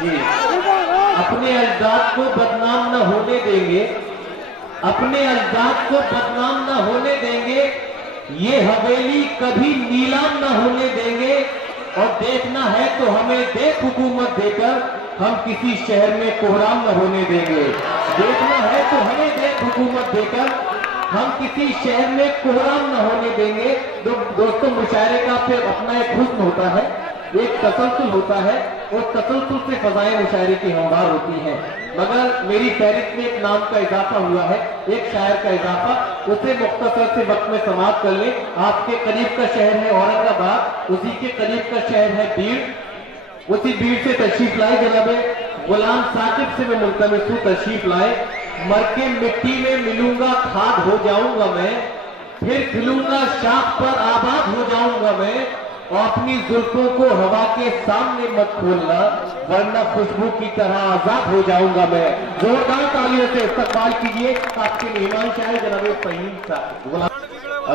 جی اپنے اجداد کو بدنام نہ ہونے دیں گے، اپنے اجداد کو بدنام نہ ہونے دیں گے، یہ حویلی کبھی نیلام نہ ہونے دیں گے، اور دیکھنا ہے تو ہمیں دیکھ حکومت دے کر ہم کسی شہر میں کوہرام نہ ہونے دیں گے، دیکھنا ہے تو ہمیں دیکھ حکومت دے کر ہم کسی شہر میں کوہرام نہ ہونے دیں گے۔ دوستوں مشاعرے کا پھر اپنا ایک حسن ہوتا ہے، ایک تسلسل ہوتا ہے، اور تسلسل سے فضائیں مشاعرے کی ہموار ہوتی ہیں، مگر میری فہرست میں ایک نام کا اضافہ ہوا ہے، ایک شاعر کا اضافہ، اسے مختصر سے وقت میں سماعت کر لیں۔ آپ کے قریب کا شہر ہے اورنگ آباد، اسی کے قریب کا شہر ہے بیڑ، اسی بیڑ سے تشریف لائے جناب غلام ثاقب سے میں ملتمس ہوں تشریف لائے۔ مر کے مٹی میں ملوں گا کھاد ہو جاؤں گا میں، پھر کھلوں گا شاخ پر آباد ہو جاؤں گا میں، اور اپنی زلفوں کو ہوا کے سامنے مت کھولنا ورنہ خوشبو کی طرح آزاد ہو جاؤں گا میں۔ زوردار تالیوں سے استقبال کیجئے آپ کے مہمان شاعر جناب فہیم صاحب۔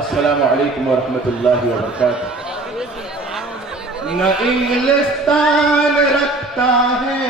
السلام علیکم ورحمۃ اللہ وبرکاتہ۔ نہ انگلستان رکھتا ہے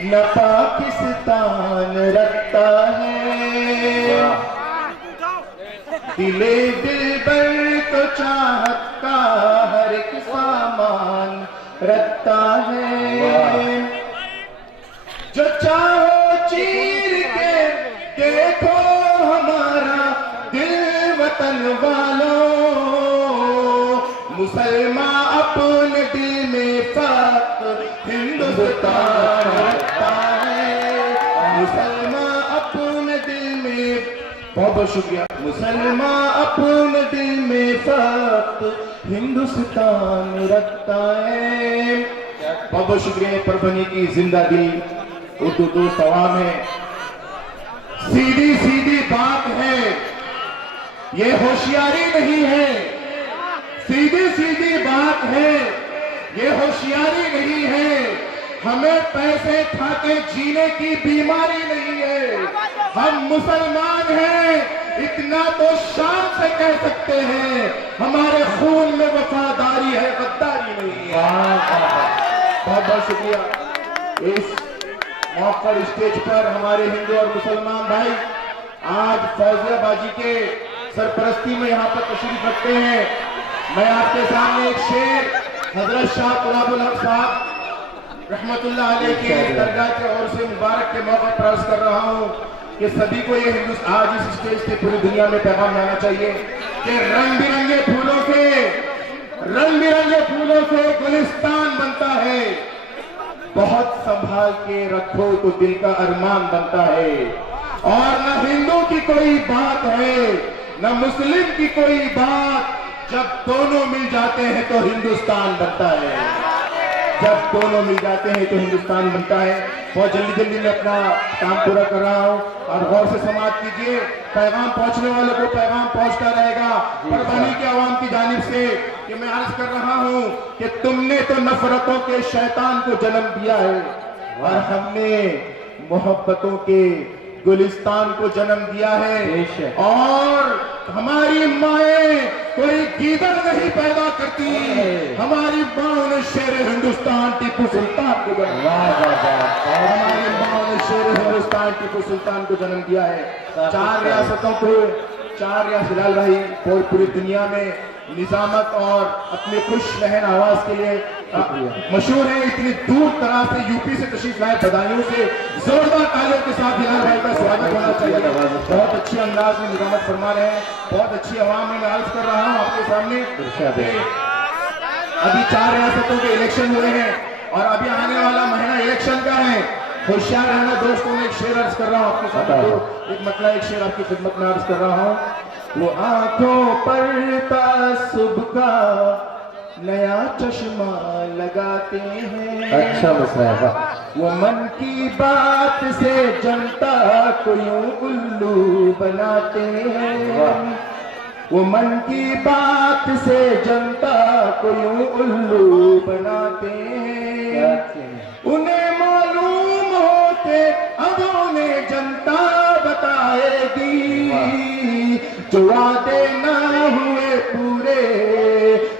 نہ پاکستان رکھتا ہے، دل دلبر تو چاہت کا ہر ایک سامان رکھتا ہے، جو چاہو چیر کے دیکھو ہمارا دل وطن والوں، مسلمان اپنے دل میں فخر ہندوستان رکھتا ہے، مسلمان اپنے دل میں، بہت بہت شکریہ، مسلمان اپنے دل میں فخر ہندوستان رکھتا ہے۔ بہت بہت شکریہ پربھنی کی زندہ دل اردو دوست عوام ہے، سیدھی سیدھی بات ہے، یہ ہوشیاری نہیں ہے، سیدھی سیدھی بات ہے، یہ ہوشیاری نہیں ہے، ہمیں پیسے کھا کے جینے کی بیماری نہیں ہے، ہم مسلمان ہیں اتنا تو شان سے کہہ سکتے ہیں، ہمارے خون میں وفاداری ہے، غداری نہیں ہے۔ بہت بہت شکریہ۔ اس موقع اسٹیج پر ہمارے ہندو اور مسلمان بھائی آج فوزیہ باجی کے سرپرستی میں یہاں پر تشریف رکھتے ہیں۔ میں آپ کے سامنے ایک شعر حضرت شاہ غلام الحق صاحب رحمت اللہ علیہ کی درگاہ کے عرس مبارک کے موقع پر عرض کر رہا ہوں کہ سبھی کو یہ ہندوستان آج اس اسٹیج سے پوری دنیا میں پیغام جانا چاہیے کہ رنگ برنگے پھولوں سے گلستان بنتا ہے، بہت سنبھال کے رکھو تو دل کا ارمان بنتا ہے، اور نہ ہندو کی کوئی بات ہے نہ مسلم کی کوئی بات، جب دونوں مل جاتے ہیں تو ہندوستان بنتا ہے، جب دونوں مل جاتے ہیں تو ہندوستان بنتا ہے۔ بہت جلدی جلدی میں اپنا کام پورا کر رہا ہوں اور غور سے سماعت کیجئے، پیغام پہنچنے والوں کو پیغام پہنچتا رہے گا پربھنی کے عوام کی جانب سے کہ میں عرض کر رہا ہوں کہ تم نے تو نفرتوں کے شیطان کو جنم دیا ہے اور ہم نے محبتوں کے گلستان کو جنم دیا ہے، اور ہماری مائیں کوئی گیدڑ نہیں پیدا کرتی، ہماری ماں نے شیر ہندوستان ٹیپو سلطان کو جنم دیا ہے، ہماری ماں نے شیر ہندوستان ٹیپو سلطان کو جنم دیا ہے۔ چار ریاستوں کو، چار ریاست لال بھائی پوری دنیا میں نظامت اور اپنے خوش لہن آواز کے لیے مشہور ہیں، اتنی دور دراز سے یو پی سے تشریف لائے، بدایوں سے زوردار تالیوں کے ساتھ ہلال بھائی کا سواگت ہونا چاہیے، بہت اچھی انداز میں نظامت فرما رہے ہیں، بہت اچھی عوام میں عرض کر رہا ہوں آپ کے سامنے ابھی 4 ریاستوں کے الیکشن ہوئے ہیں اور ابھی آنے والا مہینہ الیکشن کا ہے، ہوشیار رہنا دوستوں میں ایک شعر عرض کر رہا ہوں آپ کے سامنے، ایک مطلع ایک شعر آپ کی خدمت میں عرض کر رہا ہوں۔ وہ آنکھوں پر تعصب کا نیا چشمہ لگاتے ہیں، اچھا مسئلہ، وہ من کی بات سے جنتا کو یوں الو بناتے ہیں، وہ من کی بات سے جنتا کو یوں الو بناتے ہیں، انہیں معلوم ہوتے اب انہیں جنتا بتائے گی، جو وعدے نہ ہوئے پورے